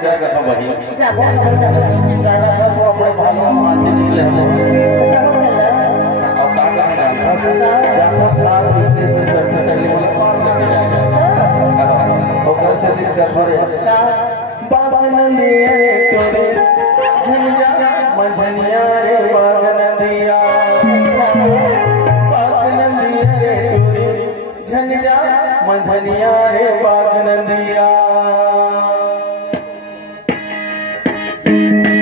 क्या कथा बही जा जा जा गाना था सो अपने भालो माथे निकले हम क्या चल रहा है अब का गाना था जाता स्नान इसलिए से सर से चली वाली सांस लेके जाएगा ओकर से दिन का थोड़े बाबा नंदिया रे तोरे झंझा मंझनिया रे बाग नंदिया बाग नंदिया रे तोरे झंझा मंझनिया रे बाग नंदिया Thank you.